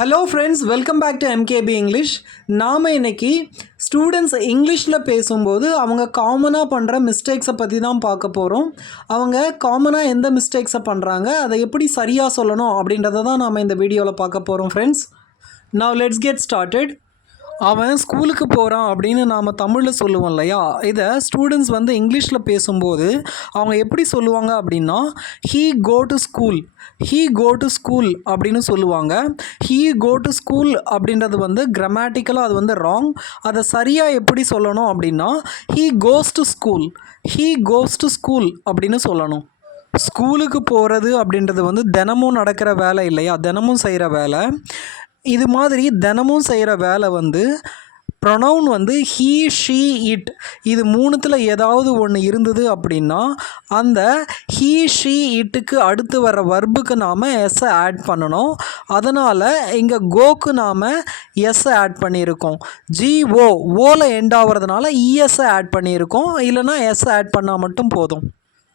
Hello friends, welcome back to MKP English. நாம் இன்றைக்கி students இங்கிலீஷில் பேசும்போது அவங்க காமனாக பண்ணுற மிஸ்டேக்ஸை பற்றி தான் பார்க்க போகிறோம். அவங்க காமனாக எந்த மிஸ்டேக்ஸை பண்ணுறாங்க, அதை எப்படி சரியாக சொல்லணும் அப்படின்றத தான் நாம் இந்த வீடியோவில் பார்க்க போகிறோம் friends. Now let's get started. அவன் ஸ்கூலுக்கு போகிறான் அப்படின்னு நாம் தமிழில் சொல்லுவோம் இல்லையா, இதை ஸ்டூடெண்ட்ஸ் இங்கிலீஷில் பேசும்போது அவங்க எப்படி சொல்லுவாங்க அப்படின்னா ஹீ கோ டு ஸ்கூல் அப்படின்னு சொல்லுவாங்க. ஹீ கோ டு ஸ்கூல் அப்படின்றது கிராமட்டிக்கலாக அது ராங். அதை சரியாக எப்படி சொல்லணும் அப்படின்னா ஹீ கோஸ் டு ஸ்கூல் அப்படின்னு சொல்லணும். ஸ்கூலுக்கு போகிறது அப்படின்றது தினமும் நடக்கிற வேலை இல்லையா, தினமும் செய்கிற வேலை. இது மாதிரி தினமும் செய்கிற வேலை ப்ரொனவுன் ஹீ ஷீ இட், இது மூணுத்தில் ஏதாவது ஒன்று இருந்தது அப்படின்னா அந்த ஹீ ஷீ இட்டுக்கு அடுத்து வர வர்புக்கு நாம் எஸ்ஸை ஆட் பண்ணணும். அதனால் இங்கே கோக்கு நாம் எஸ்ஸை ஆட் பண்ணியிருக்கோம். ஜிஓ ஓவில் எண்ட் ஆகிறதுனால இஎஸ்ஸை ஆட் பண்ணியிருக்கோம். இல்லைனா எஸ்ஸை ஆட் பண்ணால் மட்டும் போதும்.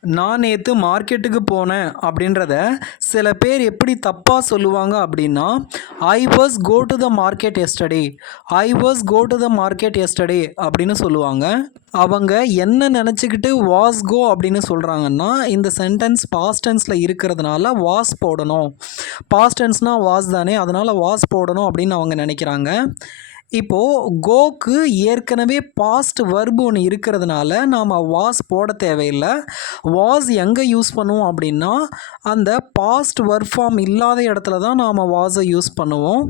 நான் நேற்று மார்க்கெட்டுக்கு போனேன் அப்படின்றத சில பேர் எப்படி தப்பாக சொல்லுவாங்க அப்படின்னா I was go to the market yesterday அப்படின்னு சொல்லுவாங்க. அவங்க என்ன நினச்சிக்கிட்டு வாஸ் கோ அப்படின்னு சொல்கிறாங்கன்னா இந்த சென்டென்ஸ் பாஸ்ட் டென்ஸில் இருக்கிறதுனால வாஸ் போடணும், பாஸ்ட் டென்ஸ்னால் வாஸ் தானே, அதனால் வாஸ் போடணும் அப்படின்னு அவங்க நினைக்கிறாங்க. இப்போது கோக்கு ஏற்கனவே பாஸ்ட் வர்பு ஒன்று இருக்கிறதுனால நாம் வாஸ் போட தேவையில்லை. வாஸ் எங்கே யூஸ் பண்ணுவோம் அப்படின்னா அந்த பாஸ்ட் வர்ப் ஃபார்ம் இல்லாத இடத்துல தான் நாம் வாஸை யூஸ் பண்ணுவோம்.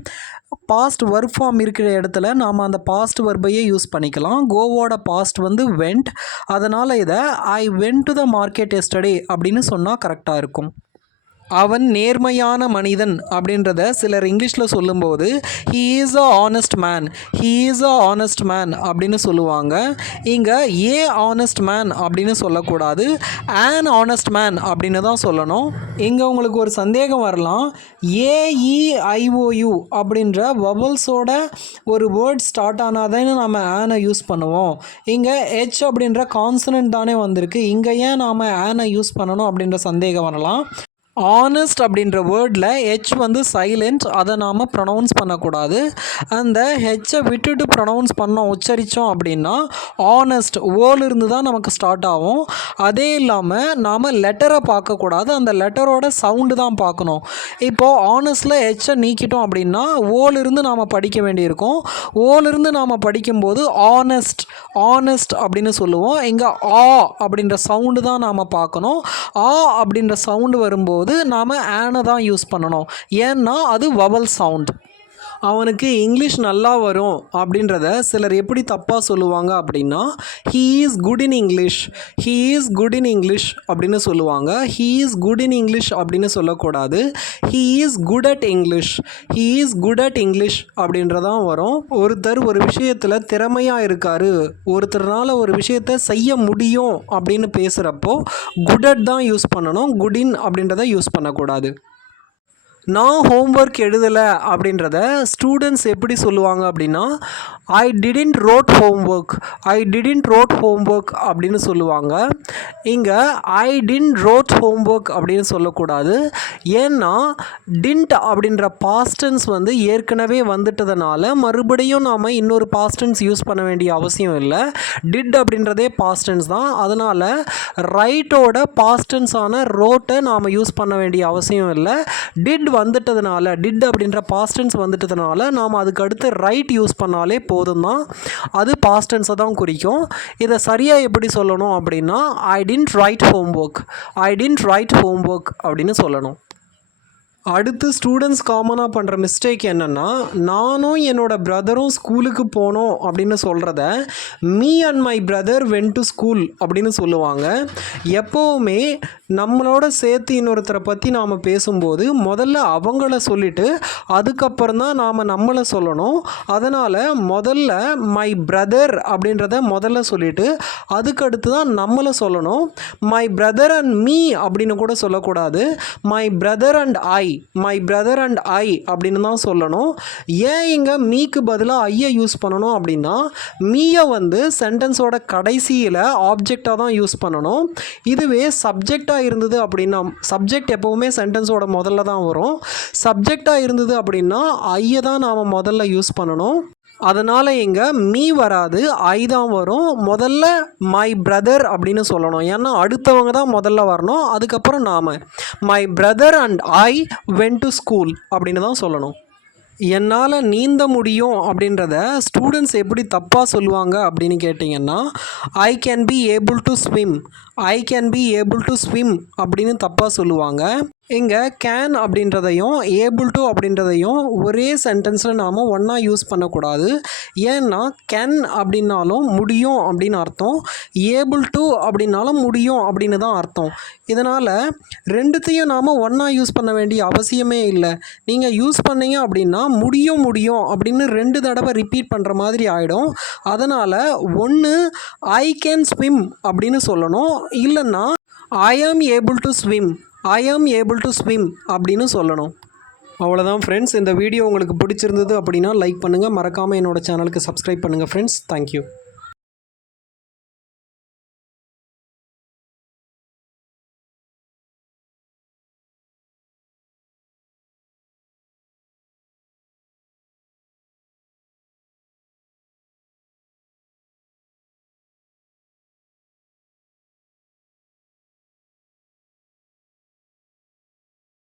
பாஸ்ட் வர்ப் ஃபார்ம் இருக்கிற இடத்துல நாம் அந்த பாஸ்ட் வர்பையே யூஸ் பண்ணிக்கலாம். கோவோட பாஸ்ட் வெண்ட், அதனால் இதை I went to the market yesterday அப்படின்னு சொன்னால் கரெக்டாக இருக்கும். அவன் நேர்மையான மனிதன் அப்படின்றத சிலர் இங்கிலீஷில் சொல்லும்போது he is a honest man அப்படின்னு சொல்லுவாங்க. இங்கே ஏ ஆனஸ்ட் மேன் அப்படின்னு சொல்லக்கூடாது, ஆன் ஆனஸ்ட் மேன் அப்படின்னு தான் சொல்லணும். இங்கே உங்களுக்கு ஒரு சந்தேகம் வரலாம், ஏஇஐஓயு அப்படின்ற வவல்ஸோட ஒரு வேர்ட் ஸ்டார்ட் ஆனால் தானே நம்ம ஆனை யூஸ் பண்ணுவோம். இங்கே ஹெச் அப்படின்ற கான்சனன்ட் தானே வந்திருக்கு, இங்கே ஏன் நாம் ஆனை யூஸ் பண்ணணும் அப்படின்ற சந்தேகம் வரலாம். ஆனஸ்ட் அப்படின்ற வேர்டில் ஹெச் சைலண்ட், அதை நாம் ப்ரொனவுன்ஸ் பண்ணக்கூடாது. அந்த ஹெச்சை விட்டுட்டு ப்ரொனவுன்ஸ் பண்ணோம், உச்சரித்தோம் அப்படின்னா ஆனஸ்ட் ஓலிருந்து தான் நமக்கு ஸ்டார்ட் ஆகும். அதே இல்லாமல் நாம் லெட்டரை பார்க்கக்கூடாது, அந்த லெட்டரோட சவுண்டு தான் பார்க்கணும். இப்போது ஆனஸ்டில் ஹெச்சை நீக்கிட்டோம் அப்படின்னா ஓலிருந்து நாம் படிக்க வேண்டியிருக்கும். ஓலிருந்து நாம் படிக்கும்போது ஆனஸ்ட் அப்படின்னு சொல்லுவோம். இங்கே ஆ அப்படின்ற சவுண்டு தான் நாம் பார்க்கணும். ஆ அப்படின்ற சவுண்டு வரும்போது நாம் ஆனை தான் யூஸ் பண்ணணும், ஏன்னா அது வவல் சவுண்ட். அவனுக்கு இங்கிலீஷ் நல்லா வரும் அப்படின்றத சிலர் எப்படி தப்பாக சொல்லுவாங்க அப்படின்னா he is good in English அப்படின்னு சொல்லுவாங்க. He is good in English அப்படின்னு சொல்லக்கூடாது, he is good at English அப்படின்றதான் வரும். ஒருத்தர் ஒரு விஷயத்தில் திறமையாக இருக்கார், ஒருத்தர்னால ஒரு விஷயத்தை செய்ய முடியும் அப்படின்னு பேசுகிறப்போ குட் அட் தான் யூஸ் பண்ணணும், குட் இன் அப்படின்றத யூஸ் பண்ணக்கூடாது. நான் ஹோம்ஒர்க் எழுதலை அப்படின்றத ஸ்டூடெண்ட்ஸ் எப்படி சொல்லுவாங்க அப்படின்னா ஐ டிடன்ட் ரோட் ஹோம்ஒர்க் அப்படின்னு சொல்லுவாங்க. இங்கே ஐ டிடன்ட் ரோட் ஹோம்ஒர்க் அப்படின்னு சொல்லக்கூடாது, ஏன்னா டிண்ட் அப்படின்ற பாஸ்டன்ஸ் ஏற்கனவே வந்துட்டதுனால மறுபடியும் நாம் இன்னொரு பாஸ்டன்ஸ் யூஸ் பண்ண வேண்டிய அவசியம் இல்லை. டிட் அப்படின்றதே பாஸ்டன்ஸ் தான், அதனால் ரைட்டோட பாஸ்டன்ஸான ரோட்டை நாம் யூஸ் பண்ண வேண்டிய அவசியம் இல்லை. டிட் அப்படின்ற பாஸ்டன்ஸ் வந்துட்டதுனால நாம் அதுக்கு அடுத்து ரைட் யூஸ் பண்ணாலே போதும் தான், அது பாஸ்டன்ஸை தான் குறிக்கும். இதை சரியாக எப்படி சொல்லணும் அப்படின்னா ஐ டிடன்ட் ரைட் ஹோம்ஒர்க் அப்படின்னு சொல்லணும். அடுத்து ஸ்டூடெண்ட்ஸ் காமனாக பண்ணுற மிஸ்டேக் என்னென்னா நானும் என்னோடய பிரதரும் ஸ்கூலுக்கு போனோம் அப்படின்னு சொல்கிறத me and my brother went to school அப்படின்னு சொல்லுவாங்க. எப்போவுமே நம்மளோட சேர்த்து இன்னொருத்தரை பற்றி நாம் பேசும்போது முதல்ல அவங்கள சொல்லிவிட்டு அதுக்கப்புறம் தான் நாம் நம்மளை சொல்லணும். அதனால் முதல்ல மை பிரதர் அப்படின்றத முதல்ல சொல்லிவிட்டு அதுக்கடுத்து தான் நம்மளை சொல்லணும். மை பிரதர் அண்ட் மீ அப்படின்னு கூட சொல்லக்கூடாது, மை பிரதர் அண்ட் ஐ அப்படின்னு தான் சொல்லணும். ஏன் இங்கே மீக்கு பதிலாக ஐயை யூஸ் பண்ணணும் அப்படின்னா மீயை சென்டென்ஸோட கடைசியில் ஆப்ஜெக்டாக தான் யூஸ் பண்ணணும். இதுவே சப்ஜெக்டாக சப்ஜெக்டாக இருந்தது அப்படின்னா, சப்ஜெக்ட் எப்போவுமே சென்டென்ஸோட முதல்ல தான் வரும். சப்ஜெக்டாக இருந்தது அப்படின்னா ஐயை தான் நாம் முதல்ல யூஸ் பண்ணணும். அதனால் இங்கே மீ வராது, ஐ தான் வரும். முதல்ல மை பிரதர் அப்படின்னு சொல்லணும். ஏன்னா அடுத்தவங்க தான் முதல்ல வரணும், அதுக்கப்புறம் நாம். My brother and I went to school அப்படின்னு தான் சொல்லணும். என்னால் நீந்த முடியும் அப்படின்றத ஸ்டூடெண்ட்ஸ் எப்படி தப்பாக சொல்லுவாங்க அப்படின்னு கேட்டிங்கன்னா, I can be able to swim, I can be able to swim அப்படின்னு தப்பாக சொல்லுவாங்க. இங்கே கேன் அப்படின்றதையும் ஏபிள் டு அப்படின்றதையும் ஒரே சென்டென்ஸில் நாம் ஒன்றா யூஸ் பண்ணக்கூடாது. ஏன்னா கேன் அப்படின்னாலும் முடியும் அப்படின்னு அர்த்தம், ஏபிள் டு அப்படின்னாலும் முடியும் அப்படின்னு தான் அர்த்தம். இதனால் ரெண்டுத்தையும் நாம் ஒன்றா யூஸ் பண்ண வேண்டிய அவசியமே இல்லை. நீங்கள் யூஸ் பண்ணீங்க அப்படின்னா முடியும் முடியும் அப்படின்னு 2 தடவை ரிப்பீட் பண்ணுற மாதிரி ஆகிடும். அதனால் ஒன்று ஐ கேன் ஸ்விம் அப்படின்னு சொல்லணும், இல்லைன்னா ஐ ஆம் ஏபிள் டு ஸ்விம், ஐ ஆம் ஏபிள் டு ஸ்விம் அப்படின்னு சொல்லணும். அவ்வளோதான் ஃப்ரெண்ட்ஸ். இந்த வீடியோ உங்களுக்கு பிடிச்சிருந்தது அப்படின்னா லைக் பண்ணுங்கள், மறக்காமல் என்னோடய சேனலுக்கு சப்ஸ்கிரைப் பண்ணுங்கள் ஃப்ரெண்ட்ஸ். தேங்க்யூ.